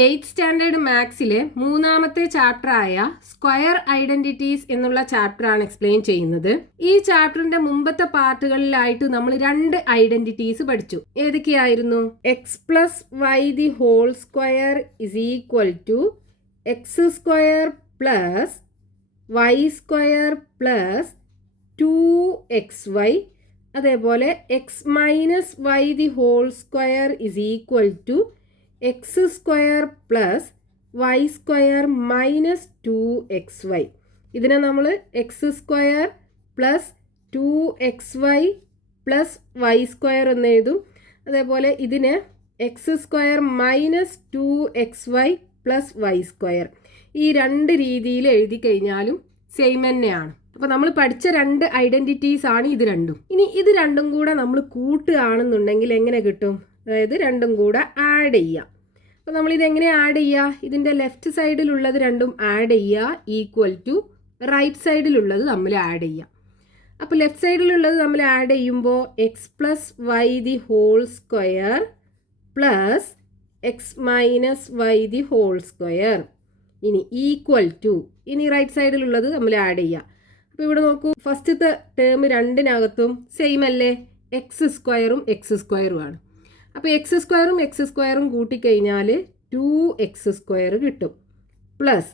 8th standard മാത്സിലെ മൂന്നാമത്തെ ചാപ്റ്ററായ square identities എന്നുള്ള ചാപ്റ്ററാണ് എക്സ്പ്ലെയിൻ ചെയ്യുന്നത്. ഈ ചാപ്റ്ററിന്റെ മുമ്പത്തെ പാർട്ടുകളിലായിട്ട് നമ്മൾ രണ്ട് ഐഡന്റിറ്റീസ് പഠിച്ചു. ഏതൊക്കെയായിരുന്നു? X plus Y the whole square is equal to x square plus y square plus 2xy. അതേപോലെ x minus Y the whole square is equal to x square plus y square minus 2xy. ഇതിനെ നമ്മൾ x square plus 2xy plus y square എന്ന് എഴുതും. അതേപോലെ ഇതിന് x square minus 2xy plus y square. ഈ രണ്ട് രീതിയിൽ എഴുതി കഴിഞ്ഞാലും സെയിം തന്നെയാണ്. അപ്പോൾ നമ്മൾ പഠിച്ച രണ്ട് ഐഡൻറ്റിറ്റീസ് ആണ് ഇത് രണ്ടും. ഇനി ഇത് രണ്ടും കൂടെ നമ്മൾ കൂട്ടുകയാണെന്നുണ്ടെങ്കിൽ എങ്ങനെ കിട്ടും? അതായത് രണ്ടും കൂടെ ആഡ് ചെയ്യുക. അപ്പോൾ നമ്മളിത് എങ്ങനെ ആഡ് ചെയ്യുക? ഇതിൻ്റെ ലെഫ്റ്റ് സൈഡിലുള്ളത് രണ്ടും ആഡ് ചെയ്യുക ഈക്വൽ ടു റൈറ്റ് സൈഡിലുള്ളത് നമ്മൾ ആഡ് ചെയ്യുക. അപ്പോൾ ലെഫ്റ്റ് സൈഡിലുള്ളത് നമ്മൾ ആഡ് ചെയ്യുമ്പോൾ X plus Y the whole square plus X minus Y the whole square. ഇനി ഈക്വൽ ടു, ഇനി റൈറ്റ് സൈഡിലുള്ളത് നമ്മൾ ആഡ് ചെയ്യുക. അപ്പോൾ ഇവിടെ നോക്കൂ, ഫസ്റ്റത്തെ ടേം രണ്ടിനകത്തും സെയിം അല്ലേ? എക്സ് സ്ക്വയറും എക്സ് സ്ക്വയറുമാണ്. അപ്പോൾ എക്സ് സ്ക്വയറും കൂട്ടിക്കഴിഞ്ഞാൽ 2x സ്ക്വയർ കിട്ടും. പ്ലസ്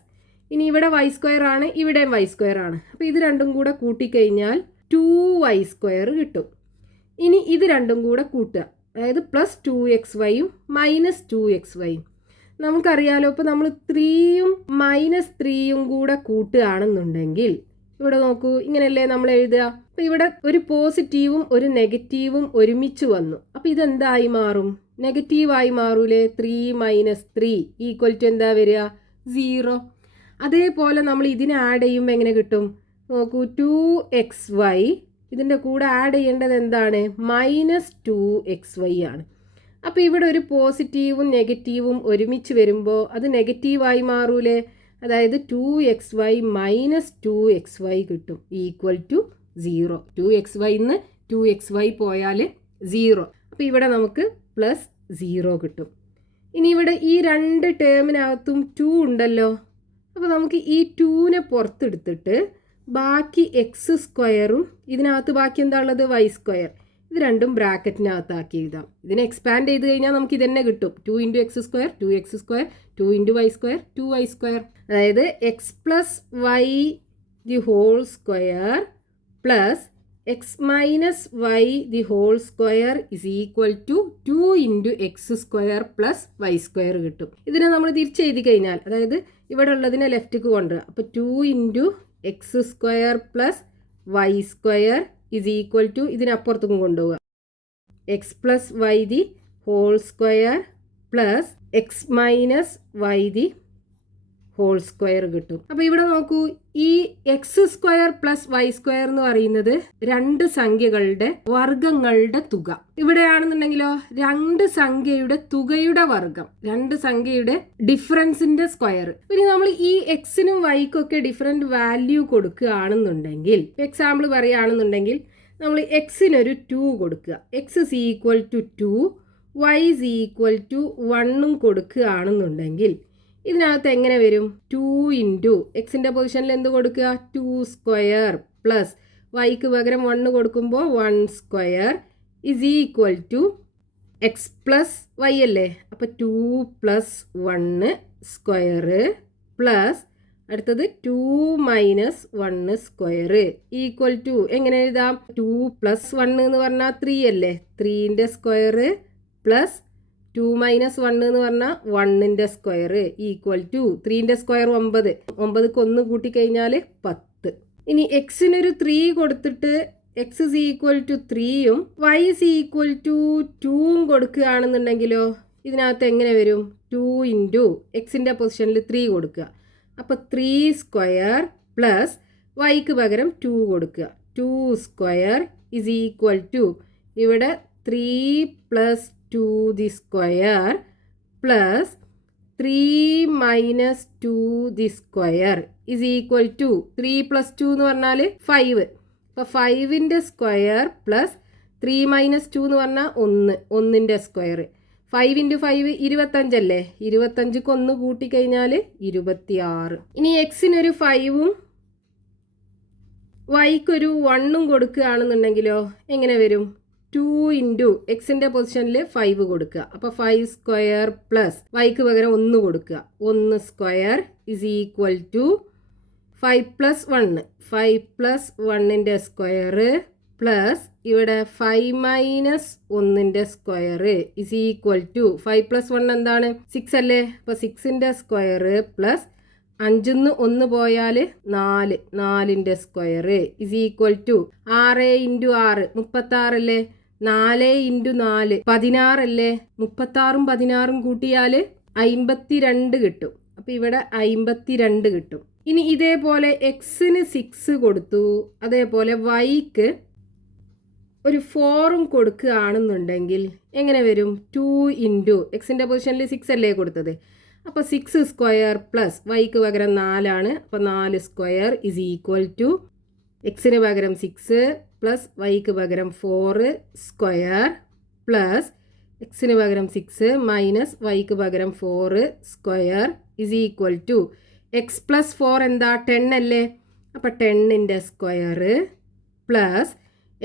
ഇനി ഇവിടെ വൈ സ്ക്വയർ ആണ്, ഇവിടെയും വൈ സ്ക്വയർ ആണ്. അപ്പോൾ ഇത് രണ്ടും കൂടെ കൂട്ടിക്കഴിഞ്ഞാൽ 2y സ്ക്വയർ കിട്ടും. ഇനി ഇത് രണ്ടും കൂടെ കൂട്ടുക, അതായത് പ്ലസ് 2xyയും മൈനസ് 2xyയും. നമുക്കറിയാലോ, ഇപ്പോൾ നമ്മൾ 3യും മൈനസ് 3യും കൂടെ കൂട്ടുകയാണെന്നുണ്ടെങ്കിൽ ഇവിടെ നോക്കൂ, ഇങ്ങനെയല്ലേ നമ്മൾ എഴുതുക. അപ്പോൾ ഇവിടെ ഒരു പോസിറ്റീവും ഒരു നെഗറ്റീവും ഒരുമിച്ച് വന്നു. അപ്പോൾ ഇതെന്തായി മാറും? നെഗറ്റീവായി മാറൂലേ? 3 മൈനസ് 3 ഈക്വൽ ടു എന്താ വരിക? 0. അതേപോലെ നമ്മൾ ഇതിനെ ആഡ് ചെയ്യുമ്പോൾ എങ്ങനെ കിട്ടും? നോക്കൂ, 2xy ഇതിൻ്റെ കൂടെ ആഡ് ചെയ്യേണ്ടത് എന്താണ്? മൈനസ് 2xy ആണ്. അപ്പോൾ ഇവിടെ ഒരു പോസിറ്റീവും നെഗറ്റീവും ഒരുമിച്ച് വരുമ്പോൾ അത് നെഗറ്റീവായി മാറൂലേ? അതായത് 2xy മൈനസ് 2xy കിട്ടും ഈക്വൽ ടു 0. 2xyന്ന് 2xy പോയാൽ 0. അപ്പോൾ ഇവിടെ നമുക്ക് പ്ലസ് 0 കിട്ടും. ഇനി ഇവിടെ ഈ രണ്ട് ടേമിനകത്തും 2 ഉണ്ടല്ലോ. അപ്പോൾ നമുക്ക് ഈ 2നെ പുറത്തെടുത്തിട്ട് ബാക്കി എക്സ് സ്ക്വയറും ഇതിനകത്ത് ബാക്കി എന്താ ഉള്ളത്? Y square. ഇത് രണ്ടും ബ്രാക്കറ്റിനകത്താക്കി എഴുതാം. ഇതിനെ എക്സ്പാൻഡ് ചെയ്ത് കഴിഞ്ഞാൽ നമുക്ക് ഇതന്നെ കിട്ടും. 2 into x square 2x square, 2 into y square 2y square. അതായത് x plus Y the whole square plus X minus Y the whole square is equal to 2 into x square plus y square കിട്ടും. ഇതിനെ നമ്മൾ തിരിച്ചെഴുതി കഴിഞ്ഞാൽ, അതായത് ഇവിടെ ഉള്ളതിനെ ലെഫ്റ്റിക്ക് കൊണ്ടുവരിക. അപ്പോൾ 2 into x square plus y square is equal to ഇതിനപ്പുറത്തേക്കും കൊണ്ടുപോവുക. X plus Y the whole square plus X minus Y the whole square കിട്ടും. അപ്പോൾ ഇവിടെ നോക്കൂ, ഈ x square plus y square എന്ന് പറയുന്നത് രണ്ട് സംഖ്യകളുടെ വർഗങ്ങളുടെ തുക. ഇവിടെയാണെന്നുണ്ടെങ്കിലോ രണ്ട് സംഖ്യയുടെ തുകയുടെ വർഗം, രണ്ട് സംഖ്യയുടെ ഡിഫറൻസിന്റെ സ്ക്വയർ. ഇനി നമ്മൾ ഈ എക്സിനും വൈക്കും ഒക്കെ ഡിഫറെന്റ് വാല്യൂ കൊടുക്കുകയാണെന്നുണ്ടെങ്കിൽ, എക്സാമ്പിൾ പറയുകയാണെന്നുണ്ടെങ്കിൽ നമ്മൾ എക്സിനൊരു 2 കൊടുക്കുക, x is equal to 2, y is equal to 1 കൊടുക്കുകയാണെന്നുണ്ടെങ്കിൽ ഇതിനകത്ത് എങ്ങനെ വരും? 2 ഇൻറ്റു എക്സിൻ്റെ പൊസിഷനിൽ എന്ത് കൊടുക്കുക? 2 സ്ക്വയർ പ്ലസ് വൈക്ക് പകരം 1 കൊടുക്കുമ്പോൾ 1 square is equal to x plus y അല്ലേ? അപ്പോൾ 2 പ്ലസ് 1 സ്ക്വയർ പ്ലസ് അടുത്തത് 2 മൈനസ് 1 സ്ക്വയർ ഈക്വൽ ടു എങ്ങനെ എഴുതാം? 2 പ്ലസ് 1 എന്ന് പറഞ്ഞാൽ 3 അല്ലേ? 3ൻ്റെ സ്ക്വയർ പ്ലസ് 2 മൈനസ് 1 എന്ന് പറഞ്ഞാൽ 1ൻ്റെ സ്ക്വയർ ഈക്വൽ ടു 3ൻ്റെ സ്ക്വയർ 9. 9ക്ക് 1 കൂട്ടിക്കഴിഞ്ഞാൽ 10. ഇനി എക്സിനൊരു 3 കൊടുത്തിട്ട് എക്സ് ഇസ് ഈക്വൽ ടു 3യും വൈ ഇസ് ഈക്വൽ ടു 2ഉം കൊടുക്കുകയാണെന്നുണ്ടെങ്കിലോ ഇതിനകത്ത് എങ്ങനെ വരും? 2 ഇൻറ്റു എക്സിൻ്റെ പൊസിഷനിൽ 3 കൊടുക്കുക. അപ്പോൾ 3 സ്ക്വയർ പ്ലസ് വൈക്ക് പകരം 2 കൊടുക്കുക. 2 സ്ക്വയർ ഇസ് ഈക്വൽ ടു ഇവിടെ 3 plus 2 the square plus 3 minus 2 the square is equal to 3 plus 2 എന്ന് പറഞ്ഞാൽ 5. അപ്പോൾ 5ൻ്റെ സ്ക്വയർ പ്ലസ് 3 മൈനസ് 2 എന്ന് പറഞ്ഞാൽ 1, 1ൻ്റെ സ്ക്വയർ. 5 × 5 25 25ക്ക് 1 കൂട്ടിക്കഴിഞ്ഞാൽ 26. ഇനി എക്സിനൊരു 5ഉം വൈക്കൊരു 1ഉം കൊടുക്കുകയാണെന്നുണ്ടെങ്കിലോ എങ്ങനെ വരും? 2 × എക്സിൻ്റെ പൊസിഷനിൽ 5 കൊടുക്കുക. അപ്പോൾ 5² പ്ലസ് വൈക്ക് പകരം 1 കൊടുക്കുക. 1² = 5 + 1. 5 + 1ൻ്റെ സ്ക്വയർ പ്ലസ് ഇവിടെ 5 - 1ൻ്റെ സ്ക്വയർ = 5 + 1 എന്താണ്? 6 അല്ലേ? അപ്പോൾ 6ൻ്റെ സ്ക്വയർ പ്ലസ് 5ന്ന് 1 പോയാൽ 4, 4ൻ്റെ സ്ക്വയർ = 6 × 6 36 അല്ലേ? 4 × 4 16 അല്ലേ? 36ഉം 16ഉം കൂട്ടിയാൽ 52 കിട്ടും. അപ്പോൾ ഇവിടെ 52 കിട്ടും. ഇനി ഇതേപോലെ എക്സിന് 6 കൊടുത്തു, അതേപോലെ വൈക്ക് ഒരു 4ഉം കൊടുക്കുകയാണെന്നുണ്ടെങ്കിൽ എങ്ങനെ വരും? 2 × എക്സിൻ്റെ പൊസിഷനിൽ 6 അല്ലേ കൊടുത്തത്? അപ്പോൾ 6² പ്ലസ് വൈക്ക് പകരം 4 അപ്പോൾ 4² = എക്സിന് പകരം 6 പ്ലസ് വൈക്ക് പകരം 4 സ്ക്വയർ പ്ലസ് എക്സിന് പകരം 6 മൈനസ് വൈക്ക് പകരം 4 സ്ക്വയർ = എക്സ് പ്ലസ് 4 എന്താ? 10 അല്ലേ? അപ്പോൾ 10ൻ്റെ സ്ക്വയർ പ്ലസ്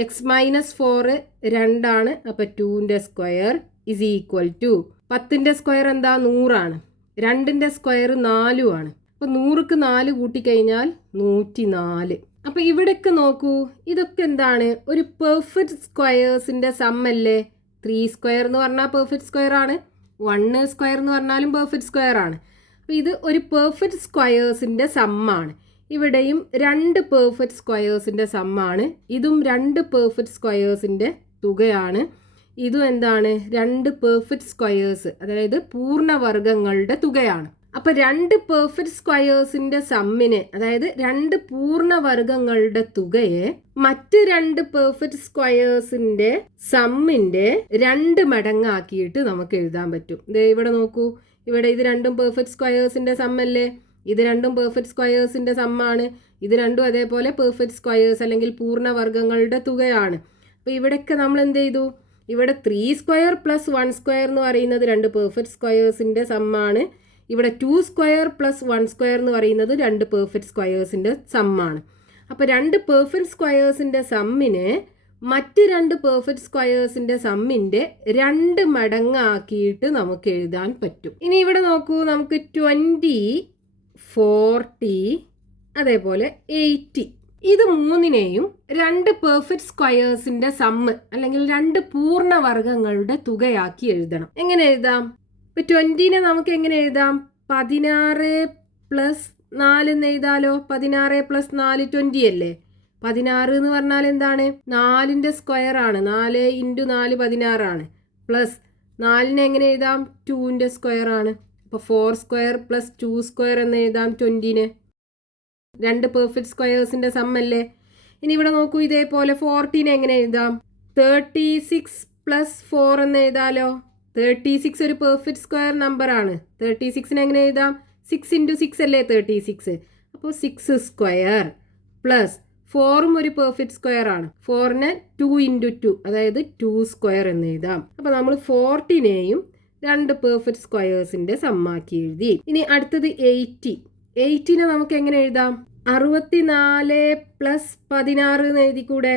എക്സ് മൈനസ് 4 2 അപ്പോൾ 2ൻ്റെ സ്ക്വയർ = 10ൻ്റെ സ്ക്വയർ എന്താ? 100. 2ൻ്റെ സ്ക്വയർ 4 അപ്പോൾ 100ക്ക് 4 കൂട്ടിക്കഴിഞ്ഞാൽ 104. അപ്പോൾ ഇവിടേക്ക് നോക്കൂ, ഇതൊക്കെ എന്താണ്? ഒരു പെർഫെക്റ്റ് സ്ക്വയേഴ്സിൻ്റെ സമ്മല്ലേ? 3² എന്ന് പറഞ്ഞാൽ പെർഫെക്റ്റ് സ്ക്വയർ ആണ്, 1² എന്ന് പറഞ്ഞാലും പെർഫെക്റ്റ് സ്ക്വയർ ആണ്. അപ്പോൾ ഇത് ഒരു പെർഫെക്റ്റ് സ്ക്വയേഴ്സിൻ്റെ സമ്മാണ്. ഇവിടെയും 2 പെർഫെക്റ്റ് സ്ക്വയേഴ്സിൻ്റെ സമ്മാണ്. ഇതും 2 പെർഫെക്റ്റ് സ്ക്വയേഴ്സിൻ്റെ തുകയാണ്. ഇതും എന്താണ്? 2 പെർഫെക്റ്റ് സ്ക്വയേഴ്സ്, അതായത് പൂർണ്ണവർഗങ്ങളുടെ തുകയാണ്. അപ്പോൾ 2 പെർഫെക്റ്റ് സ്ക്വയേഴ്സിൻ്റെ സമ്മിനെ, അതായത് 2 പൂർണ്ണവർഗങ്ങളുടെ തുകയെ മറ്റ് 2 പെർഫെക്റ്റ് സ്ക്വയേഴ്സിൻ്റെ സമ്മിൻ്റെ 2 മടങ്ങാക്കിയിട്ട് നമുക്ക് എഴുതാൻ പറ്റും. ഇവിടെ നോക്കൂ, ഇവിടെ ഇത് 2 പെർഫെക്റ്റ് സ്ക്വയേഴ്സിൻ്റെ സമ്മല്ലേ? ഇത് 2 പെർഫെക്റ്റ് സ്ക്വയേഴ്സിൻ്റെ സമ്മാണ്. ഇത് 2 അതേപോലെ പെർഫെക്റ്റ് സ്ക്വയേഴ്സ് അല്ലെങ്കിൽ പൂർണ്ണവർഗങ്ങളുടെ തുകയാണ്. അപ്പോൾ ഇവിടെയൊക്കെ നമ്മൾ എന്ത് ചെയ്തു? ഇവിടെ 3² + 1² എന്ന് പറയുന്നത് 2 പെർഫെക്റ്റ് സ്ക്വയേഴ്സിൻ്റെ സമ്മാണ്. ഇവിടെ 2² + 1² എന്ന് പറയുന്നത് 2 പെർഫെക്റ്റ് സ്ക്വയേഴ്സിൻ്റെ സമ്മാണ്. അപ്പോൾ 2 പെർഫെക്റ്റ് സ്ക്വയേഴ്സിൻ്റെ സമ്മിനെ മറ്റ് 2 പെർഫെക്റ്റ് സ്ക്വയേഴ്സിൻ്റെ സമ്മിൻ്റെ 2 മടങ്ങാക്കിയിട്ട് നമുക്ക് എഴുതാൻ പറ്റും. ഇനി ഇവിടെ നോക്കൂ, നമുക്ക് 20, 40 അതേപോലെ 80 ഇത് മൂന്നിനെയും 2 പെർഫെക്റ്റ് സ്ക്വയേഴ്സിൻ്റെ സമ്മ് അല്ലെങ്കിൽ 2 പൂർണ്ണവർഗങ്ങളുടെ തുകയാക്കി എഴുതണം. എങ്ങനെ എഴുതാം? ഇപ്പോൾ 20നെ നമുക്ക് എങ്ങനെ എഴുതാം? 16 + 4 എന്ന് എഴുതാലോ. 16 + 4 20 അല്ലേ? 16 എന്ന് പറഞ്ഞാൽ എന്താണ്? 4ൻ്റെ സ്ക്വയർ ആണ്. 4 × 4 16 പ്ലസ് 4നെ എങ്ങനെ എഴുതാം? 2ൻ്റെ സ്ക്വയർ ആണ്. അപ്പോൾ 4² + 2² എന്ന് എഴുതാം 20നെ. 2 പെർഫെക്റ്റ് സ്ക്വയേഴ്സിൻ്റെ സമ്മല്ലേ? ഇനി ഇവിടെ നോക്കൂ, ഇതേപോലെ 40നെ എങ്ങനെ എഴുതാം? 36 + 4 എന്ന് എഴുതാലോ. 36 ഒരു പെർഫെക്റ്റ് സ്ക്വയർ നമ്പർ ആണ്. 36നെ എങ്ങനെ എഴുതാം? 6 × 6 അല്ലേ 36. അപ്പോൾ 6² പ്ലസ് 4ഉം ഒരു പെർഫെക്റ്റ് സ്ക്വയർ ആണ്. 4നെ 2 × 2 അതായത് 2² എന്ന് എഴുതാം. അപ്പോൾ നമ്മൾ 40നെയും 2 പെർഫെക്റ്റ് സ്ക്വയേഴ്സിൻ്റെ സമ്മാക്കി എഴുതി. ഇനി അടുത്തത് 80നെ നമുക്ക് എങ്ങനെ എഴുതാം? 64 + 16 എന്ന് എഴുതിക്കൂടെ?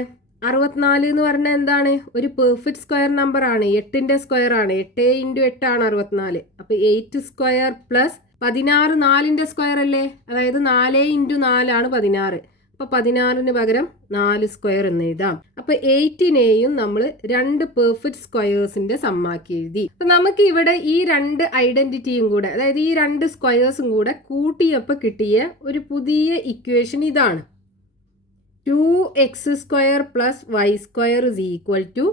64 എന്ന് പറഞ്ഞാൽ എന്താണ്? ഒരു പെർഫെക്റ്റ് സ്ക്വയർ നമ്പർ ആണ്. 8ൻ്റെ സ്ക്വയർ ആണ്. 8 × 8 ആണ് 64. അപ്പോൾ 8² പ്ലസ് 16 4ൻ്റെ സ്ക്വയർ അല്ലേ? അതായത് 4 × 4 ആണ് 16. അപ്പോൾ 16ന് പകരം 4² എന്ന് എഴുതാം. അപ്പോൾ 80നെയും നമ്മൾ 2 പെർഫെക്റ്റ് സ്ക്വയേഴ്സിൻ്റെ സമ്മാക്കി എഴുതി. അപ്പം നമുക്ക് ഇവിടെ ഈ 2 ഐഡൻറ്റിറ്റിയും കൂടെ, അതായത് ഈ 2 സ്ക്വയേഴ്സും കൂടെ കൂട്ടിയപ്പോൾ കിട്ടിയ ഒരു പുതിയ ഇക്വേഷൻ ഇതാണ്. 2x² + y² =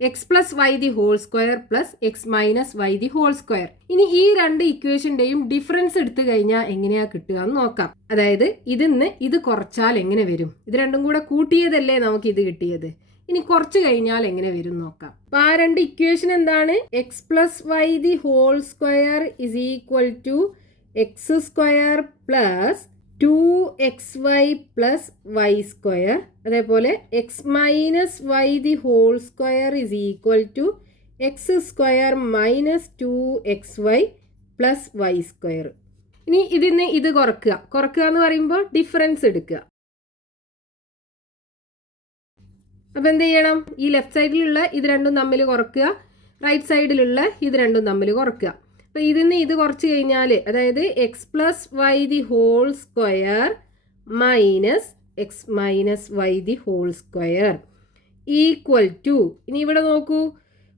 x + y² + x - y². ഇനി ഈ 2 ഇക്വേഷൻ്റെയും ഡിഫറൻസ് എടുത്തു കഴിഞ്ഞാൽ എങ്ങനെയാണ് കിട്ടുക എന്ന് നോക്കാം. അതായത് ഇതിന്ന് ഇത് കുറച്ചാൽ എങ്ങനെ വരും? ഇത് രണ്ടും കൂടെ കൂട്ടിയതല്ലേ നമുക്ക് ഇത് കിട്ടിയത്. ഇനി കുറച്ച് കഴിഞ്ഞാൽ എങ്ങനെ വരും നോക്കാം. അപ്പോൾ ആ 2 ഇക്വേഷൻ എന്താണ്? x + y² = x² + 2xy + y². അതേപോലെ x - y² = x square minus 2xy plus y square. ഇനി ഇതിന് ഇത് കുറക്കുക എന്ന് പറയുമ്പോൾ ഡിഫറൻസ് എടുക്കുക. അപ്പോൾ എന്ത് ചെയ്യണം? ഈ ലെഫ്റ്റ് സൈഡിലുള്ള ഇത് രണ്ടും തമ്മിൽ കുറക്കുക, റൈറ്റ് സൈഡിലുള്ള ഇത് രണ്ടും തമ്മിൽ കുറക്കുക. അപ്പോൾ ഇതിന് ഇത് കുറച്ച് കഴിഞ്ഞാൽ, അതായത് x plus Y the whole square minus x minus Y the whole square equal to, ഇനി ഇവിടെ നോക്കൂ,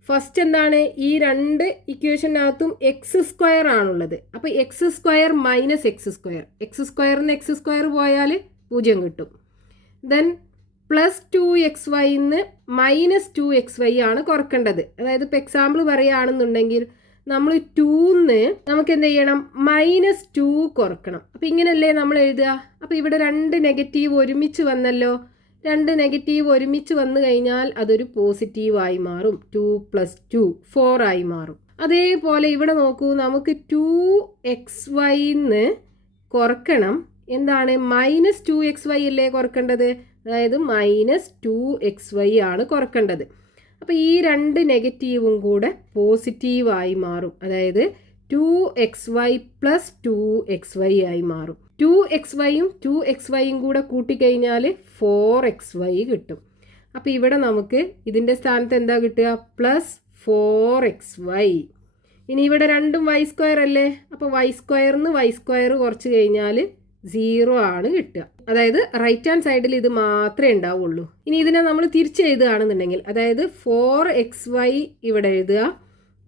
ഫസ്റ്റ് എന്താണ്? ഈ രണ്ട് ഇക്വേഷനകത്തും എക്സ് സ്ക്വയർ ആണുള്ളത്. അപ്പോൾ X square minus X square, X സ്ക്വയറിന് എക്സ് സ്ക്വയർ പോയാൽ 0 കിട്ടും. Then plus 2xy minus 2xy ആണ് കുറക്കേണ്ടത്. അതായത് ഇപ്പോൾ എക്സാമ്പിൾ പറയുകയാണെന്നുണ്ടെങ്കിൽ നമ്മൾ 2ന്ന് നമുക്ക് എന്ത് ചെയ്യണം? -2 കുറക്കണം. അപ്പോൾ ഇങ്ങനെയല്ലേ നമ്മൾ എഴുതുക? അപ്പോൾ ഇവിടെ രണ്ട് നെഗറ്റീവ് ഒരുമിച്ച് വന്നല്ലോ. രണ്ട് നെഗറ്റീവ് ഒരുമിച്ച് വന്നു കഴിഞ്ഞാൽ അതൊരു പോസിറ്റീവായി മാറും. 2 + 2 4 ആയി മാറും. അതേപോലെ ഇവിടെ നോക്കൂ, നമുക്ക് 2xy കുറക്കണം. എന്താണ്? -2xy അല്ലേ കുറക്കേണ്ടത്? അതായത് -2xy ആണ് കുറക്കേണ്ടത്. അപ്പോൾ ഈ രണ്ട് നെഗറ്റീവും കൂടെ പോസിറ്റീവായി മാറും. അതായത് 2xy + 2xy ആയി മാറും. 2xyയും 2xyയും കൂടെ കൂട്ടിക്കഴിഞ്ഞാൽ 4xy കിട്ടും. അപ്പോൾ ഇവിടെ നമുക്ക് ഇതിൻ്റെ സ്ഥാനത്ത് എന്താ കിട്ടുക? +4xy. ഇനി ഇവിടെ രണ്ടും y² അല്ലേ? അപ്പോൾ y² y² കുറച്ച് കഴിഞ്ഞാൽ 0 ആണ് കിട്ടുക. അതായത് റൈറ്റ് ഹാൻഡ് സൈഡിൽ ഇത് മാത്രമേ ഉണ്ടാവുള്ളൂ. ഇനി ഇതിനെ നമ്മൾ തിരിച്ച് എഴുതുകയാണെന്നുണ്ടെങ്കിൽ, അതായത് 4xy ഇവിടെ എഴുതുക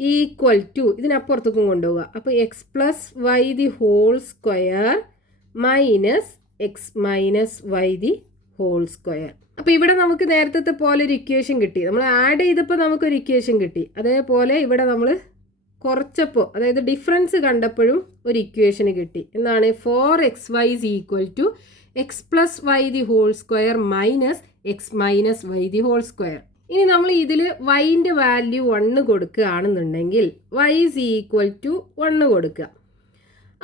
ഈക്വൽ ടു, ഇതിനപ്പുറത്തേക്കും കൊണ്ടുപോവുക. അപ്പോൾ x plus Y the whole square minus x minus Y the whole square. അപ്പോൾ ഇവിടെ നമുക്ക് നേരത്തെ പോലെ ഒരു ഇക്വേഷൻ കിട്ടി. നമ്മൾ ആഡ് ചെയ്തപ്പോൾ നമുക്കൊരു ഇക്വേഷൻ കിട്ടി. അതേപോലെ ഇവിടെ നമ്മൾ കുറച്ചപ്പോൾ, അതായത് ഡിഫറൻസ് കണ്ടപ്പോഴും ഒരു ഇക്വേഷന് കിട്ടി. എന്താണ്? 4xy equal to x plus Y the whole square minus x minus Y the whole square. ഇനി നമ്മൾ ഇതിൽ വൈൻ്റെ വാല്യൂ 1 കൊടുക്കുകയാണെന്നുണ്ടെങ്കിൽ y ഈക്വൽ ടു 1 കൊടുക്കുക.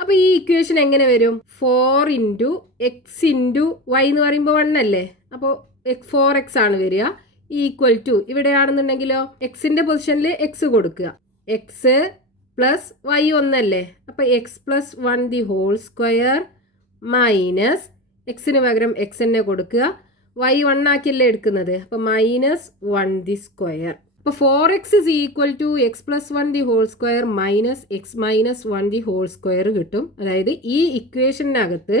അപ്പോൾ ഈ ഇക്വേഷൻ എങ്ങനെ വരും? 4 × x × y എന്ന് പറയുമ്പോൾ 1 അല്ലേ? അപ്പോൾ 4x ആണ് വരിക. ഈക്വൽ ടു, ഇവിടെയാണെന്നുണ്ടെങ്കിലോ എക്സിൻ്റെ പൊസിഷനിൽ x കൊടുക്കുക. എക്സ് പ്ലസ് വൈ 1 അല്ലേ? അപ്പോൾ x plus 1 the whole square minus എക്സിന് പകരം എക്സ് തന്നെ കൊടുക്കുക. y 1 ആക്കിയല്ലേ എടുക്കുന്നത്? അപ്പോൾ -1 ദി സ്ക്വയർ. അപ്പോൾ 4x equal to x plus 1 the whole square minus x minus 1 the whole square കിട്ടും. അതായത് ഈ ഇക്വേഷനകത്ത്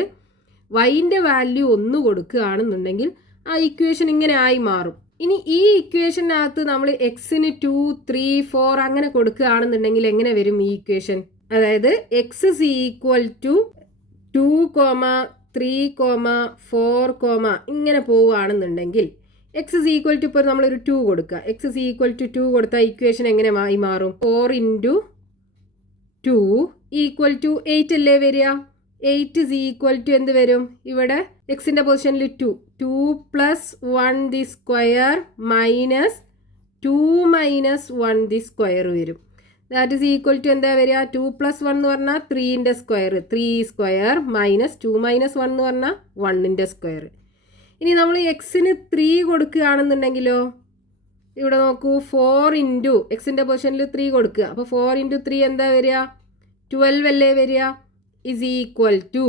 വൈൻ്റെ വാല്യൂ 1 കൊടുക്കുകയാണെന്നുണ്ടെങ്കിൽ ആ ഇക്വേഷൻ ഇങ്ങനെ ആയി മാറും. ഇനി ഈ ഇക്വേഷനകത്ത് നമ്മൾ എക്സിന് 2 3 4 അങ്ങനെ കൊടുക്കുകയാണെന്നുണ്ടെങ്കിൽ എങ്ങനെ വരും ഈ ഇക്വേഷൻ? അതായത് എക്സ് ഈക്വൽ ടു 2, 3, 4, ഇങ്ങനെ പോവുകയാണെന്നുണ്ടെങ്കിൽ എക്സ് ഈക്വൽ ടു, ഇപ്പോൾ നമ്മളൊരു 2 കൊടുക്കുക. എക്സ് ഈക്വൽ ടു 2 കൊടുത്താൽ ഇക്വേഷൻ എങ്ങനെ ആയി മാറും? 4 × 2 ഈക്വൽ ടു 8 അല്ലേ വരിക? 8 ഈക്വൽ ടു എന്ത് വരും? ഇവിടെ എക്സിൻ്റെ പൊസിഷനിൽ 2 + 1 the square minus 2 - 1 the square വരും. ദാറ്റ് ഈസ് ഈക്വൽ ടു എന്താ വരിക? 2 + 1 എന്ന് പറഞ്ഞാൽ 3ൻ്റെ സ്ക്വയർ, 3 സ്ക്വയർ മൈനസ് 2 - 1 എന്ന് പറഞ്ഞാൽ 1ൻ്റെ സ്ക്വയർ. ഇനി നമ്മൾ എക്സിന് 3 കൊടുക്കുകയാണെന്നുണ്ടെങ്കിലോ, ഇവിടെ നോക്കൂ, 4 × എക്സിൻ്റെ പൊസിഷനിൽ 3 കൊടുക്കുക. അപ്പോൾ 4 × 3 എന്താ വരിക? 12 അല്ലേ വരിക? ഇസ് ഈക്വൽ ടു,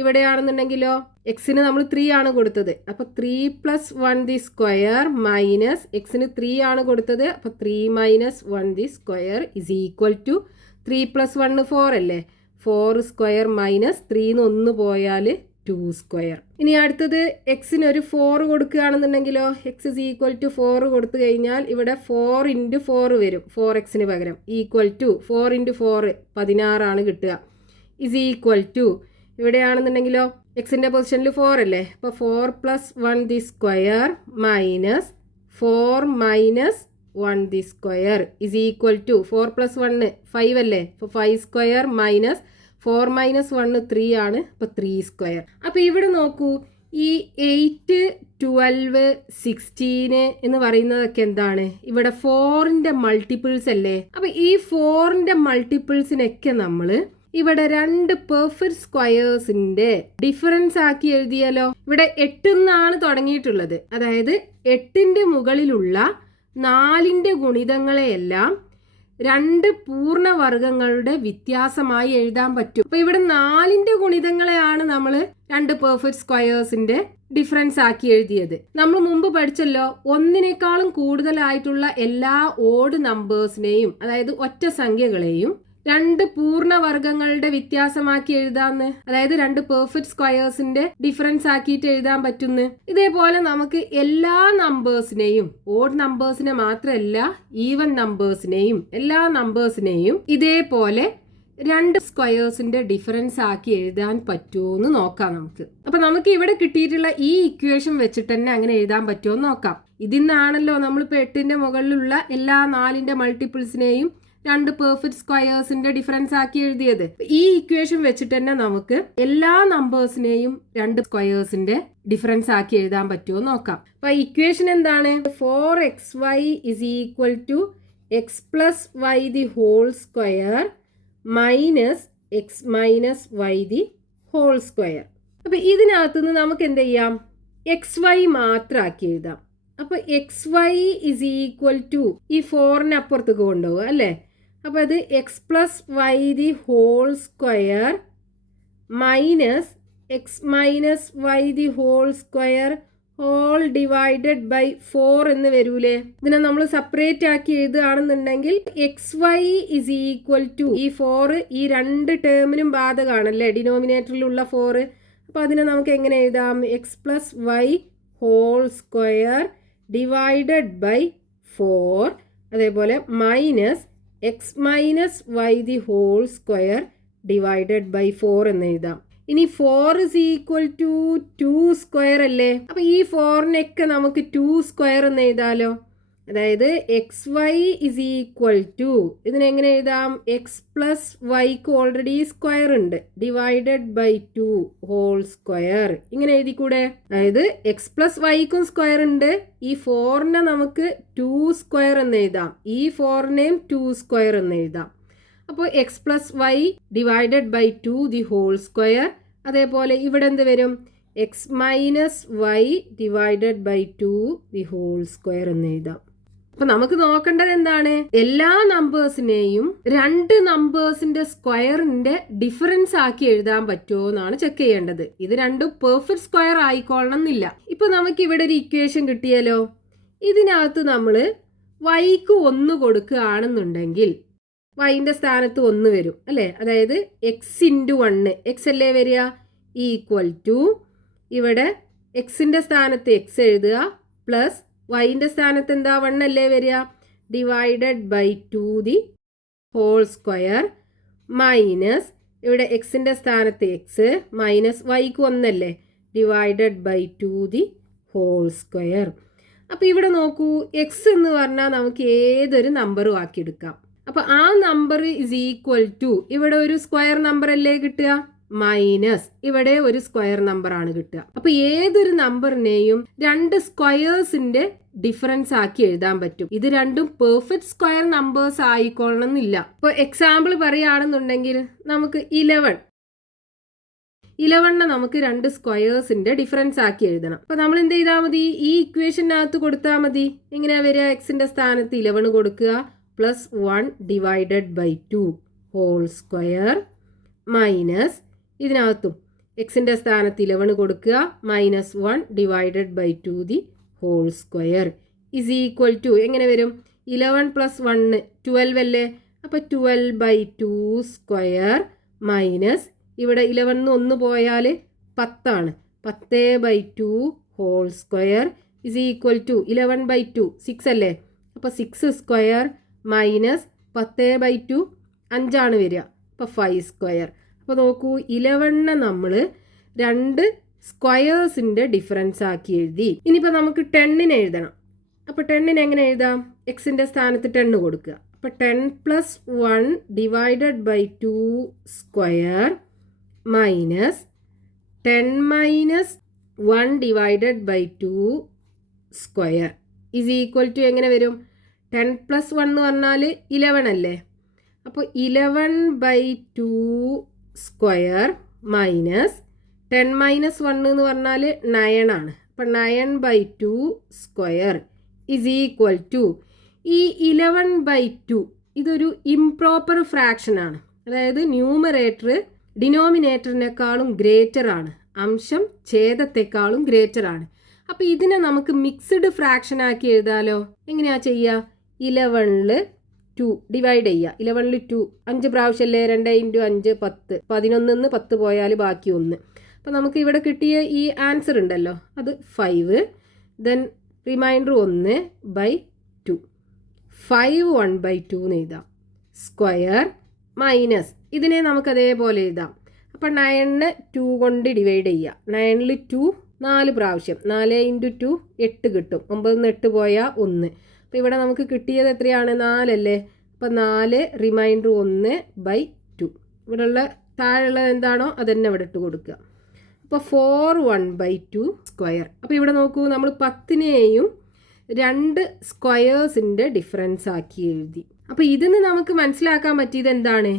ഇവിടെയാണെന്നുണ്ടെങ്കിലോ എക്സിന് നമ്മൾ 3 ആണ് കൊടുത്തത്. അപ്പോൾ 3 + 1 ദി സ്ക്വയർ മൈനസ് എക്സിന് 3 ആണ് കൊടുത്തത്. അപ്പോൾ 3 - 1 the square is equal to 3 + 1 4 അല്ലേ? 4 സ്ക്വയർ മൈനസ് 3 1 പോയാൽ 2 സ്ക്വയർ. ഇനി അടുത്തത് എക്സിന് ഒരു 4 കൊടുക്കുകയാണെന്നുണ്ടെങ്കിലോ, എക്സ് ഇസ് ഈക്വൽ ടു 4 കൊടുത്തു കഴിഞ്ഞാൽ ഇവിടെ 4 × 4 വരും. 4xന് പകരം ഈക്വൽ ടു 4 × 4 16 ആണ് കിട്ടുക. ഇസ് ഈക്വൽ ടു, ഇവിടെയാണെന്നുണ്ടെങ്കിലോ എക്സിൻ്റെ പൊസിഷനിൽ 4 അല്ലേ? അപ്പോൾ 4 + 1 the square minus 4 - 1 the square is equal to 4 + 1 5 അല്ലേ? അപ്പോൾ 5 സ്ക്വയർ മൈനസ് 4 - 1 3 ആണ്. അപ്പോൾ 3 സ്ക്വയർ. അപ്പോൾ ഇവിടെ നോക്കൂ, ഈ 8, 12, 16 എന്ന് പറയുന്നതൊക്കെ എന്താണ്? ഇവിടെ 4ൻ്റെ മൾട്ടിപ്പിൾസ് അല്ലേ? അപ്പോൾ ഈ 4ൻ്റെ മൾട്ടിപ്പിൾസിനൊക്കെ നമ്മൾ ഇവിടെ 2 പെർഫെക്റ്റ് സ്ക്വയേഴ്സിന്റെ ഡിഫറൻസ് ആക്കി എഴുതിയാലോ. ഇവിടെ 8 എന്നാണ് തുടങ്ങിയിട്ടുള്ളത്. അതായത് 8ന്റെ മുകളിലുള്ള 4ന്റെ ഗുണിതങ്ങളെയെല്ലാം 2 പൂർണ്ണവർഗങ്ങളുടെ വ്യത്യാസമായി എഴുതാൻ പറ്റും. അപ്പൊ ഇവിടെ 4ന്റെ ഗുണിതങ്ങളെയാണ് നമ്മൾ 2 പെർഫെക്റ്റ് സ്ക്വയേഴ്സിന്റെ ഡിഫറൻസ് ആക്കി എഴുതിയത്. നമ്മൾ മുമ്പ് പഠിച്ചല്ലോ, ഒന്നിനേക്കാളും കൂടുതലായിട്ടുള്ള എല്ലാ ഓഡ് നമ്പേഴ്സിനെയും, അതായത് ഒറ്റ സംഖ്യകളെയും 2 പൂർണ്ണവർഗങ്ങളുടെ വ്യത്യാസമാക്കി എഴുതാന്ന്, അതായത് 2 പെർഫെക്റ്റ് സ്ക്വയേഴ്സിന്റെ ഡിഫറൻസ് ആക്കിയിട്ട് എഴുതാൻ പറ്റുന്നു. ഇതേപോലെ നമുക്ക് എല്ലാ നമ്പേഴ്സിനെയും, ഓഡ് നമ്പേഴ്സിനെ മാത്രമല്ല ഈവൻ നമ്പേഴ്സിനെയും എല്ലാ നമ്പേഴ്സിനെയും ഇതേപോലെ 2 സ്ക്വയേഴ്സിന്റെ ഡിഫറൻസ് ആക്കി എഴുതാൻ പറ്റുമോന്ന് നോക്കാം നമുക്ക്. അപ്പൊ നമുക്ക് ഇവിടെ കിട്ടിയിട്ടുള്ള ഈ ഇക്വേഷൻ വെച്ചിട്ട് തന്നെ അങ്ങനെ എഴുതാൻ പറ്റുമോ നോക്കാം. ഇതിന്നാണല്ലോ നമ്മളിപ്പോ 8ന്റെ മുകളിലുള്ള എല്ലാ 4ന്റെ മൾട്ടിപ്പിൾസിനെയും 2 പെർഫെക്റ്റ് സ്ക്വയേഴ്സിന്റെ ഡിഫറൻസ് ആക്കി എഴുതിയത്. ഈ ഇക്വേഷൻ വെച്ചിട്ട് തന്നെ നമുക്ക് എല്ലാ നമ്പേഴ്സിനെയും 2 സ്ക്വയേഴ്സിന്റെ ഡിഫറൻസ് ആക്കി എഴുതാൻ പറ്റുമോ നോക്കാം. അപ്പൊ ഇക്വേഷൻ എന്താണ്? 4xy is equal to x plus Y the whole square minus x minus Y the whole square. അപ്പൊ ഇതിനകത്ത് നിന്ന് നമുക്ക് എന്ത് ചെയ്യാം? എക്സ് വൈ മാത്രമാക്കി എഴുതാം. അപ്പൊ x y is equal to ഈ 4നെ അപ്പുറത്തേക്ക് കൊണ്ടുപോകുക അല്ലേ. അപ്പൊ അത് x plus Y the whole square minus x minus Y the whole square whole divided by 4 എന്ന് വരൂലേ. ഇതിനെ നമ്മൾ സെപ്പറേറ്റ് ആക്കി എഴുതുകയാണെന്നുണ്ടെങ്കിൽ x y is equal to ഈ 4 ഈ 2 ടേമിനും ബാധകമാണല്ലേ, ഡിനോമിനേറ്ററിലുള്ള 4. അപ്പൊ അതിനെ നമുക്ക് എങ്ങനെ എഴുതാം? X plus y whole square divided by 4, അതേപോലെ minus x minus Y the whole square divided by 4 എന്ന് എഴുതാം. ഇനി 4 ഇസ് ഈക്വൽ ടു 2 സ്ക്വയർ അല്ലേ. അപ്പൊ ഈ 4നെയൊക്കെ നമുക്ക് 2 സ്ക്വയർ എന്ന് എഴുതാലോ. അതായത് x y is equal to ഇതിനെങ്ങനെ എഴുതാം? എക്സ് പ്ലസ് വൈക്ക് ഓൾറെഡി സ്ക്വയർ ഉണ്ട്, ഡിവൈഡഡ് ബൈ 2 ഹോൾ സ്ക്വയർ. ഇങ്ങനെ എഴുതിക്കൂടെ? അതായത് എക്സ് പ്ലസ് വൈക്കും സ്ക്വയർ ഉണ്ട്, ഈ 4നെ നമുക്ക് 2 സ്ക്വയർ എന്ന് എഴുതാം, ഈ 4നെയും 2 സ്ക്വയർ എന്ന് എഴുതാം. അപ്പോൾ x plus y divided by 2 the whole square. അതേപോലെ ഇവിടെ എന്ത് വരും? X minus y divided by 2 the whole square എന്ന് എഴുതാം. അപ്പൊ നമുക്ക് നോക്കേണ്ടത് എന്താണ്? എല്ലാ നമ്പേഴ്സിനെയും 2 നമ്പേഴ്സിന്റെ സ്ക്വയറിന്റെ ഡിഫറൻസ് ആക്കി എഴുതാൻ പറ്റുമോ എന്നാണ് ചെക്ക് ചെയ്യേണ്ടത്. ഇത് 2 പെർഫെക്റ്റ് സ്ക്വയർ ആയിക്കൊള്ളണം എന്നില്ല. ഇപ്പൊ നമുക്ക് ഇവിടെ ഒരു ഇക്വേഷൻ കിട്ടിയാലോ. ഇതിനകത്ത് നമ്മൾ വൈക്ക് 1 കൊടുക്കുകയാണെന്നുണ്ടെങ്കിൽ വൈൻ്റെ സ്ഥാനത്ത് 1 വരും അല്ലേ. അതായത് എക്സ് ഇൻറ്റു 1, എക്സ് അല്ലേ വരിക, ഈക്വൽ ടു ഇവിടെ എക്സിൻ്റെ സ്ഥാനത്ത് എക്സ് എഴുതുക പ്ലസ് വൈൻ്റെ സ്ഥാനത്ത് എന്താ 1 അല്ലേ വരിക, divided by 2 the whole square minus ഇവിടെ എക്സിൻ്റെ സ്ഥാനത്ത് എക്സ് മൈനസ് വൈക്ക് 1 അല്ലേ, divided by 2 the whole square. അപ്പോൾ ഇവിടെ നോക്കൂ, എക്സ് എന്ന് പറഞ്ഞാൽ നമുക്ക് ഏതൊരു നമ്പറും ആക്കിയെടുക്കാം. അപ്പൊ ആ നമ്പർ ഇസ് ഈക്വൽ ടു ഇവിടെ ഒരു സ്ക്വയർ നമ്പർ അല്ലേ കിട്ടുക, മൈനസ് ഇവിടെ ഒരു സ്ക്വയർ നമ്പർ ആണ് കിട്ടുക. അപ്പൊ ഏതൊരു നമ്പറിനെയും 2 സ്ക്വയേഴ്സിന്റെ ഡിഫറൻസ് ആക്കി എഴുതാൻ പറ്റും. ഇത് 2 പെർഫെക്റ്റ് സ്ക്വയർ നമ്പേഴ്സ് ആയിക്കൊള്ളണം എന്നില്ല. ഇപ്പൊ എക്സാമ്പിൾ പറയുകയാണെന്നുണ്ടെങ്കിൽ നമുക്ക് 11 നമുക്ക് 2 സ്ക്വയേഴ്സിന്റെ ഡിഫറൻസ് ആക്കി എഴുതണം. അപ്പൊ നമ്മൾ എന്ത് ചെയ്താൽ മതി? ഈ ഇക്വേഷനകത്ത് കൊടുത്താൽ മതി. എങ്ങനെയാ വരിക? എക്സിന്റെ സ്ഥാനത്ത് 11 കൊടുക്കുക plus 1 divided by 2 whole square minus ഇതിനകത്തും എക്സിൻ്റെ സ്ഥാനത്ത് 11 കൊടുക്കുക minus 1 divided by 2 the whole square is equal to എങ്ങനെ വരും? 11 പ്ലസ് 1 12 അല്ലേ. അപ്പോൾ 12 ബൈ 2 സ്ക്വയർ മൈനസ് ഇവിടെ 11 1 പോയാൽ 10 ആണ്, 10 by 2 whole square is equal to 11 by 2 6 അല്ലേ. അപ്പോൾ 6 സ്ക്വയർ മൈനസ് 10 ബൈ 2 5 ആണ് വരിക, അപ്പോൾ 5 സ്ക്വയർ. അപ്പോൾ നോക്കൂ, 11 നമ്മൾ 2 സ്ക്വയേഴ്സിൻ്റെ ഡിഫറൻസ് ആക്കി എഴുതി. ഇനിയിപ്പോൾ നമുക്ക് 10നെ എഴുതണം. അപ്പോൾ 10നെ എങ്ങനെ എഴുതാം? എക്സിൻ്റെ സ്ഥാനത്ത് 10 കൊടുക്കുക. അപ്പോൾ 10 plus 1 divided by 2 square minus 10 minus 1 divided by 2 square is equal to എങ്ങനെ വരും? 10 പ്ലസ് 1 എന്ന് പറഞ്ഞാൽ 11 അല്ലേ. അപ്പോൾ 11 ബൈ 2 സ്ക്വയർ മൈനസ് 10 മൈനസ് 1 എന്ന് പറഞ്ഞാൽ 9 ആണ്. അപ്പോൾ 9 by 2 square is equal to ഈ 11/2 ഇതൊരു ഇംപ്രോപ്പർ ഫ്രാക്ഷൻ ആണ്. അതായത് ന്യൂമറേറ്റർ ഡിനോമിനേറ്ററിനേക്കാളും ഗ്രേറ്റർ ആണ്, അംശം ഛേദത്തെക്കാളും ഗ്രേറ്റർ ആണ്. അപ്പോൾ ഇതിനെ നമുക്ക് മിക്സ്ഡ് ഫ്രാക്ഷൻ ആക്കി എഴുതാലോ. എങ്ങനെയാ ചെയ്യുക? 11ൽ 2 ഡിവൈഡ് ചെയ്യുക. 11ൽ 2 5 പ്രാവശ്യമല്ലേ, 2 × 5 10, 11 10 പോയാൽ ബാക്കി 1. അപ്പോൾ നമുക്ക് ഇവിടെ കിട്ടിയ ഈ ആൻസർ ഉണ്ടല്ലോ, അത് 5. Then reminder 1/2. 5 1/2 എന്ന് എഴുതാം. സ്ക്വയർ മൈനസ് ഇതിനെ നമുക്ക് അതേപോലെ എഴുതാം. അപ്പോൾ 9നെ 2 കൊണ്ട് ഡിവൈഡ് ചെയ്യുക. 9ൽ 2 4 പ്രാവശ്യം, 4 × 2 8 കിട്ടും. 9ന്ന് 8 പോയാൽ 1. അപ്പോൾ ഇവിടെ നമുക്ക് കിട്ടിയത് എത്രയാണ്? 4 അല്ലേ. അപ്പോൾ 4 റിമൈൻഡർ 1/2. ഇവിടെയുള്ള താഴെയുള്ളത് എന്താണോ അതന്നെ ഇവിടെ ഇട്ട് കൊടുക്കുക. അപ്പോൾ 4 1/2 സ്ക്വയർ. അപ്പോൾ ഇവിടെ നോക്കൂ, നമ്മൾ 10നെയും 2 സ്ക്വയേഴ്സിൻ്റെ ഡിഫറൻസ് ആക്കി എഴുതി. അപ്പോൾ ഇതിന് നമുക്ക് മനസ്സിലാക്കാൻ പറ്റിയത് എന്താണ്?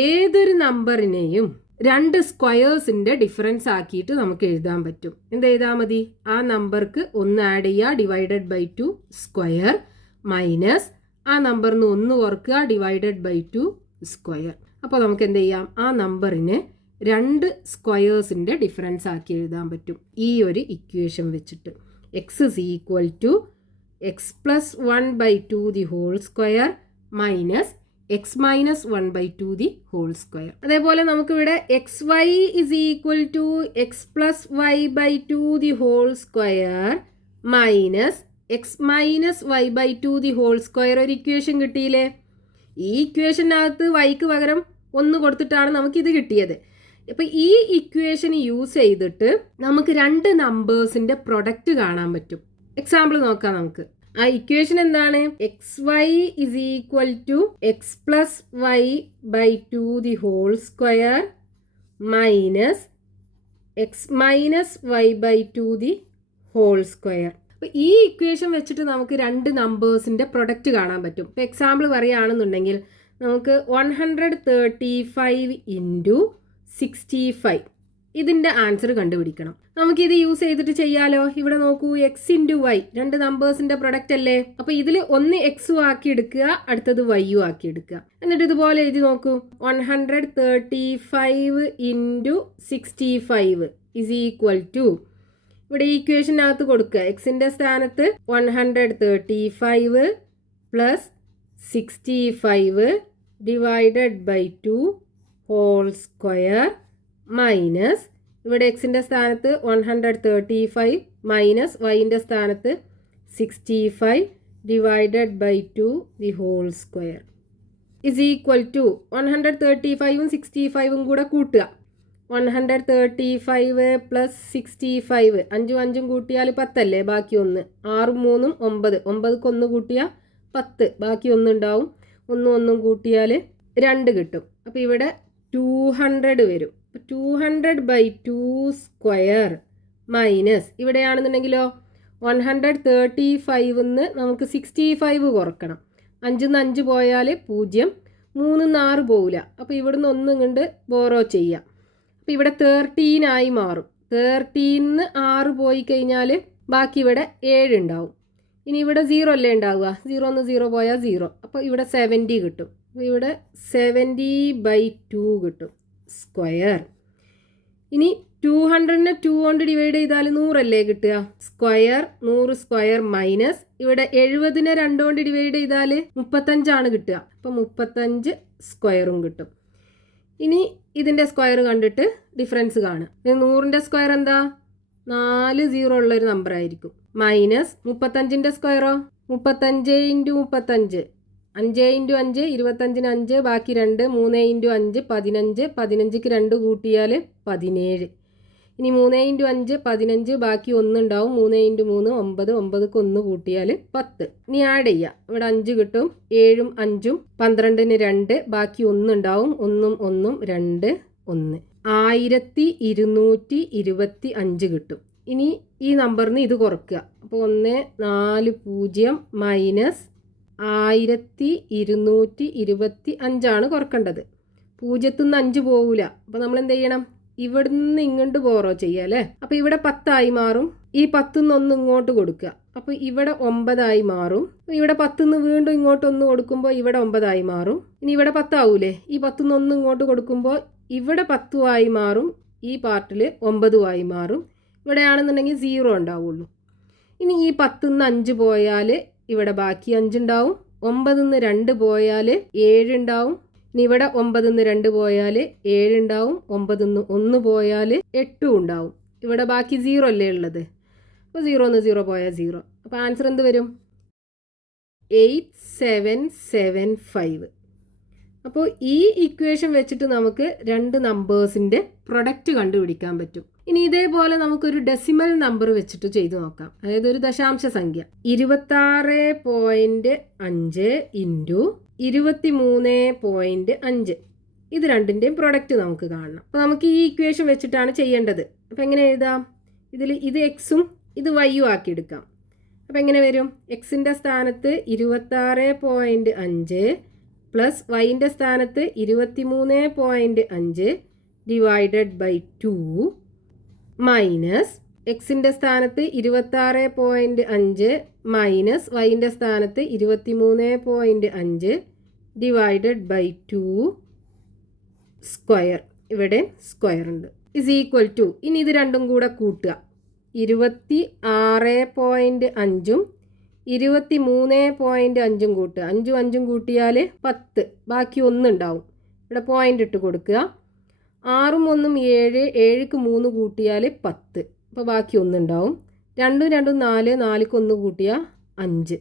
ഏതൊരു നമ്പറിനെയും 2 സ്ക്വയേഴ്സിൻ്റെ ഡിഫറൻസ് ആക്കിയിട്ട് നമുക്ക് എഴുതാൻ പറ്റും. എന്തെഴുതാൽ മതി? ആ നമ്പർക്ക് 1 ആഡ് ചെയ്യുക, ഡിവൈഡഡ് ബൈ 2 സ്ക്വയർ, മൈനസ് ആ നമ്പറിന് 1 കുറക്കുക, ഡിവൈഡഡ് ബൈ 2 സ്ക്വയർ. അപ്പോൾ നമുക്ക് എന്ത് ചെയ്യാം? ആ നമ്പറിനെ 2 സ്ക്വയേഴ്സിൻ്റെ ഡിഫറൻസ് ആക്കി എഴുതാൻ പറ്റും ഈ ഒരു ഇക്വേഷൻ വെച്ചിട്ട്. X is equal to x plus 1/2 the whole square minus x minus 1/2 the whole square. അതേപോലെ നമുക്കിവിടെ x y is equal to x plus y/2 the whole square minus x minus y/2 the whole square ഒരു equation കിട്ടിയില്ലേ? ഈ ഇക്വേഷനകത്ത് വൈക്ക് പകരം 1 കൊടുത്തിട്ടാണ് നമുക്കിത് കിട്ടിയത്. അപ്പോൾ ഈ ഇക്വേഷൻ യൂസ് ചെയ്തിട്ട് നമുക്ക് 2 നമ്പേഴ്സിൻ്റെ പ്രൊഡക്റ്റ് കാണാൻ പറ്റും. എക്സാമ്പിൾ നോക്കാം നമുക്ക്. ആ ഇക്വേഷൻ എന്താണ്? X y is equal to x plus y/2 the whole square minus x minus y/2 the whole square. അപ്പോൾ ഈ ഇക്വേഷൻ വെച്ചിട്ട് നമുക്ക് 2 നമ്പേഴ്സിൻ്റെ പ്രൊഡക്റ്റ് കാണാൻ പറ്റും. ഇപ്പോൾ എക്സാമ്പിൾ പറയുകയാണെന്നുണ്ടെങ്കിൽ നമുക്ക് 135 × 65 ഇതിൻ്റെ ആൻസർ കണ്ടുപിടിക്കണം. നമുക്കിത് യൂസ് ചെയ്തിട്ട് ചെയ്യാലോ. ഇവിടെ നോക്കൂ, എക്സ് × വൈ 2 നമ്പേഴ്സിൻ്റെ പ്രൊഡക്റ്റ് അല്ലേ. അപ്പോൾ ഇതിൽ ഒന്ന് എക്സും ആക്കി എടുക്കുക, അടുത്തത് വൈയും ആക്കി എടുക്കുക. എന്നിട്ട് ഇതുപോലെ എഴുതി നോക്കൂ. 135 × 65 ഇസ് ഈക്വൽ ടു, ഇവിടെ ഈക്വേഷനകത്ത് കൊടുക്കുക, എക്സിൻ്റെ സ്ഥാനത്ത് 135 plus 65 divided by 2 whole square minus ഇവിടെ എക്സിൻ്റെ സ്ഥാനത്ത് 135 മൈനസ് വൈൻ്റെ സ്ഥാനത്ത് 65 divided by 2 the whole square is equal to 135ഉം 65ഉം കൂടെ കൂട്ടുക. 135 പ്ലസ് 65 5ഉം 5ഉം കൂട്ടിയാൽ 10 അല്ലേ, ബാക്കി 1. 6ഉം 3ഉം 9, 9ക്ക് 1 കൂട്ടിയാൽ 10, ബാക്കി 1 ഉണ്ടാവും. 1 കൂട്ടിയാൽ 2 കിട്ടും. അപ്പോൾ ഇവിടെ 200 വരും. 200/2 സ്ക്വയർ മൈനസ് ഇവിടെയാണെന്നുണ്ടെങ്കിലോ 135ന്ന് നമുക്ക് 65 കുറക്കണം. 5ന്ന് 5 പോയാൽ 0, 3ന്ന് 6 പോവില്ല. അപ്പോൾ ഇവിടുന്ന് 1 കൊണ്ട് ബോറോ ചെയ്യാം. അപ്പോൾ ഇവിടെ 13 ആയി മാറും. 13ന്ന് 6 പോയി കഴിഞ്ഞാൽ ബാക്കി ഇവിടെ 7 ഉണ്ടാവും. ഇനി ഇവിടെ 0 അല്ലേ ഉണ്ടാവുക, 0ന്ന് 0 പോയാൽ 0. അപ്പോൾ ഇവിടെ 70 കിട്ടും. അപ്പോൾ ഇവിടെ 70/2 കിട്ടും സ്ക്വയർ. ഇനി 200നെ 2 കൊണ്ട് ഡിവൈഡ് ചെയ്താൽ 100 അല്ലേ കിട്ടുക. സ്ക്വയർ 100 സ്ക്വയർ മൈനസ് ഇവിടെ 70നെ 2 കൊണ്ട് ഡിവൈഡ് ചെയ്താൽ 35 കിട്ടുക. അപ്പോൾ 35 സ്ക്വയറും കിട്ടും. ഇനി ഇതിൻ്റെ സ്ക്വയർ കണ്ടിട്ട് ഡിഫറൻസ് കാണുക. 100ൻ്റെ സ്ക്വയർ എന്താ? 4 0 ഉള്ളൊരു നമ്പർ ആയിരിക്കും. മൈനസ് 35ൻ്റെ സ്ക്വയറോ 35 × 35 5 × 5 25ന് 5, ബാക്കി 2, 3 × 5 15, 15ക്ക് 2 കൂട്ടിയാൽ 17. ഇനി 3 × 5 15, ബാക്കി 1 ഉണ്ടാവും. 3 × 3 9, 9ക്ക് 1 കൂട്ടിയാൽ 10. ഇനി ആഡ് ചെയ്യുക. ഇവിടെ 5 കിട്ടും. 7ഉം 5ഉം 12ന് 2, ബാക്കി 1 ഉണ്ടാവും. 1ഉം 1ഉം 2 1. 1225 കിട്ടും. ഇനി ഈ നമ്പറിന് ഇത് കുറയ്ക്കുക. അപ്പോൾ 1 4 0 മൈനസ് 1225 കുറക്കേണ്ടത്. 0ത്തുനിന്ന് 5 പോവില്ല. അപ്പോൾ നമ്മൾ എന്ത് ചെയ്യണം? ഇവിടെ നിന്ന് ഇങ്ങോട്ട് ബോറോ ചെയ്യുക അല്ലേ. അപ്പോൾ ഇവിടെ 10 ആയി മാറും. ഈ 10ന്ന് 1 ഇങ്ങോട്ട് കൊടുക്കുക. അപ്പോൾ ഇവിടെ 9 മാറും. ഇവിടെ 10 വീണ്ടും ഇങ്ങോട്ട് 1 കൊടുക്കുമ്പോൾ ഇവിടെ 9 മാറും. ഇനി ഇവിടെ 10 ആവൂലേ? ഈ 10 1 ഇങ്ങോട്ട് കൊടുക്കുമ്പോൾ ഇവിടെ 10 മാറും. ഈ പാർട്ടിൽ 9 മാറും. ഇവിടെയാണെന്നുണ്ടെങ്കിൽ 0 ഉണ്ടാവുള്ളൂ. ഇനി ഈ 10 5 പോയാൽ ഇവിടെ ബാക്കി 5 ഉണ്ടാവും. 9 2 പോയാൽ 7 ഉണ്ടാവും. ഇനി ഇവിടെ 9 2 പോയാൽ 7 ഉണ്ടാവും. 9 1 പോയാൽ 8 ഉണ്ടാവും. ഇവിടെ ബാക്കി 0 അല്ലേ ഉള്ളത്. അപ്പോൾ 0 0 പോയാൽ 0. അപ്പോൾ ആൻസർ എന്ത് വരും? 8775. അപ്പോൾ ഈ ഇക്വേഷൻ വെച്ചിട്ട് നമുക്ക് രണ്ട് നമ്പേഴ്സിൻ്റെ പ്രൊഡക്റ്റ് കണ്ടുപിടിക്കാൻ പറ്റും. ഇനി ഇതേപോലെ നമുക്കൊരു ഡെസിമൽ നമ്പർ വെച്ചിട്ട് ചെയ്തു നോക്കാം. അതായത് ഒരു ദശാംശ സംഖ്യ 26.5 ഇൻറ്റു 23.5. ഇത് രണ്ടിൻ്റെയും പ്രൊഡക്റ്റ് നമുക്ക് കാണണം. അപ്പോൾ നമുക്ക് ഈ ഇക്വേഷൻ വെച്ചിട്ടാണ് ചെയ്യേണ്ടത്. അപ്പോൾ എങ്ങനെ എഴുതാം? ഇത് എക്സും ഇത് വൈയും ആക്കി എടുക്കാം. അപ്പോൾ എങ്ങനെ വരും? എക്സിൻ്റെ സ്ഥാനത്ത് 26.5 പ്ലസ് വൈൻ്റെ സ്ഥാനത്ത് 23.5 ഡിവൈഡഡ് ബൈ 2 മൈനസ് എക്സിൻ്റെ സ്ഥാനത്ത് 26.5 മൈനസ് വൈൻ്റെ സ്ഥാനത്ത് 23.5 ഡിവൈഡഡ് ബൈ 2 സ്ക്വയർ. ഇവിടെ സ്ക്വയർ ഉണ്ട്. ഇസ് ഈക്വൽ ടു, ഇനി ഇത് രണ്ടും കൂടെ കൂട്ടുക. 26.5 23.5 കൂട്ടുക. 5 5 കൂട്ടിയാൽ 10, ബാക്കി 1 ഉണ്ടാവും. ഇവിടെ പോയിൻ്റ് ഇട്ട് കൊടുക്കുക. 6 1 7, 7ക്ക് 3 കൂട്ടിയാൽ 10, അപ്പോൾ ബാക്കി 1 ഉണ്ടാവും. 2 2 4, 4ക്ക് 1 കൂട്ടിയാൽ 5.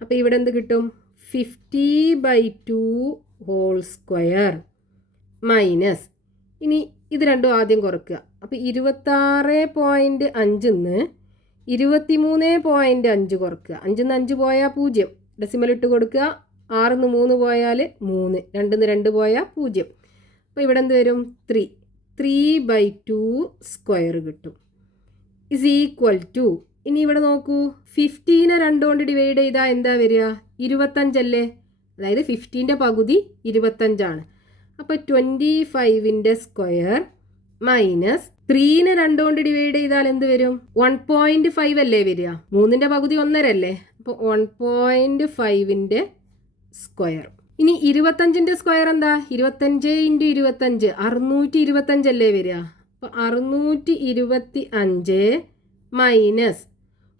അപ്പോൾ ഇവിടെ എന്ത് കിട്ടും? 50/2 ഹോൾ സ്ക്വയർ മൈനസ്, ഇനി ഇത് രണ്ടും ആദ്യം കുറയ്ക്കുക. അപ്പോൾ 26.5 23.5 കുറയ്ക്കുക. 5 5 പോയാൽ 0, ഡെസിമൽ ഇട്ട് കൊടുക്കുക. 6 3 പോയാൽ 3, 2 2 പോയാൽ 0. അപ്പോൾ ഇവിടെ എന്ത് വരും? 3/2 സ്ക്വയർ കിട്ടും. ഇസ് ഈക്വൽ ടു, ഇനി ഇവിടെ നോക്കൂ, 15 2 കൊണ്ട് ഡിവൈഡ് ചെയ്താൽ എന്താ വരിക? 25 അല്ലേ? അതായത് 15ൻ്റെ പകുതി 25 അപ്പോൾ 25ൻ്റെ സ്ക്വയർ മൈനസ് 3 2 കൊണ്ട് ഡിവൈഡ് ചെയ്താൽ എന്ത് വരും? 1.5 അല്ലേ വരിക? 3ൻ്റെ പകുതി 1.5 അല്ലേ? അപ്പോൾ 1.5ൻ്റെ സ്ക്വയർ. ഇനി 25ൻ്റെ സ്ക്വയർ എന്താ? 25 × 25 625 അല്ലേ വരിക? അപ്പോൾ 625 മൈനസ്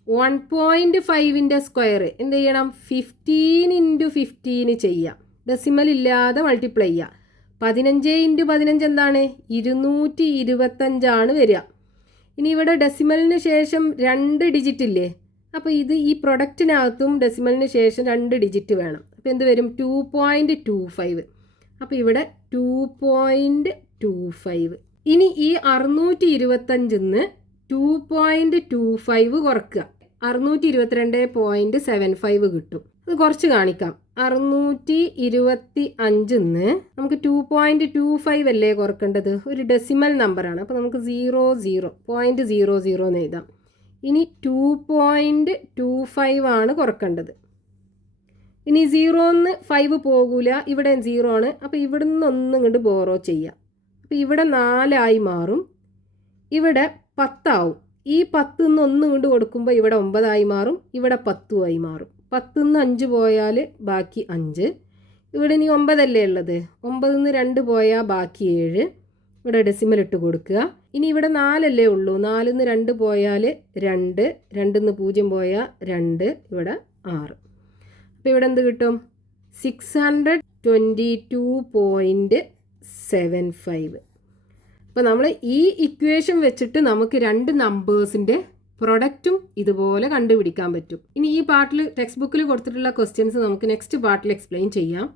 1.5ൻ്റെ സ്ക്വയർ എന്ത് ചെയ്യണം? 15 × 15 ചെയ്യാം. ഡെസിമൽ ഇല്ലാതെ മൾട്ടിപ്ലൈ ചെയ്യുക. 15 × 15 എന്താണ്? 225 വരിക. ഇനി ഇവിടെ ഡെസിമലിന് ശേഷം 2 ഡിജിറ്റ് ഇല്ലേ? അപ്പോൾ ഇത് ഈ പ്രൊഡക്റ്റിനകത്തും ഡെസിമലിന് ശേഷം 2 ഡിജിറ്റ് വേണം. അപ്പോൾ എന്ത് വരും? 2.25. അപ്പോൾ ഇവിടെ 2.25. ഇനി ഈ 625 2.25 കുറയ്ക്കുക. 622.75 കിട്ടും. അത് കുറച്ച് കാണിക്കാം. 625 നമുക്ക് 2.25 അല്ലേ കുറക്കേണ്ടത്? ഒരു ഡെസിമൽ നമ്പറാണ്. അപ്പോൾ നമുക്ക് 0.00 എന്ന് എഴുതാം. ഇനി 2.25 ആണ് കുറക്കേണ്ടത്. ഇനി 0ന്ന് 5 പോകൂല, ഇവിടെ 0 ആണ്. അപ്പോൾ ഇവിടെ നിന്ന് ഒന്നും ഇങ്ങോട്ട് ബോറോ ചെയ്യാം. അപ്പോൾ ഇവിടെ 4 മാറും. ഇവിടെ 10 ആവും. ഈ 10 1 ഇങ്ങോട്ട് കൊടുക്കുമ്പോൾ ഇവിടെ 9 മാറും. ഇവിടെ 10 മാറും. 10 5 പോയാൽ ബാക്കി 5. ഇവിടെ ഇനി 9 അല്ലേ ഉള്ളത്? 9 2 പോയാൽ ബാക്കി 7. ഇവിടെ ഡെസിമൽ ഇട്ട് കൊടുക്കുക. ഇനി ഇവിടെ 4 അല്ലേ ഉള്ളൂ? 4 2 പോയാൽ 2, 2 0 പോയാൽ 2, ഇവിടെ 6. അപ്പോൾ ഇവിടെ എന്ത് കിട്ടും? 622.75. അപ്പോൾ നമ്മൾ ഈ ഇക്വേഷൻ വെച്ചിട്ട് നമുക്ക് രണ്ട് നമ്പേഴ്സിൻ്റെ പ്രൊഡക്റ്റും ഇതുപോലെ കണ്ടുപിടിക്കാൻ പറ്റും. ഇനി ഈ പാർട്ടിൽ ടെക്സ്റ്റ് ബുക്കിൽ കൊടുത്തിട്ടുള്ള ക്വസ്റ്റ്യൻസ് നമുക്ക് നെക്സ്റ്റ് പാർട്ടിൽ എക്സ്പ്ലെയിൻ ചെയ്യാം.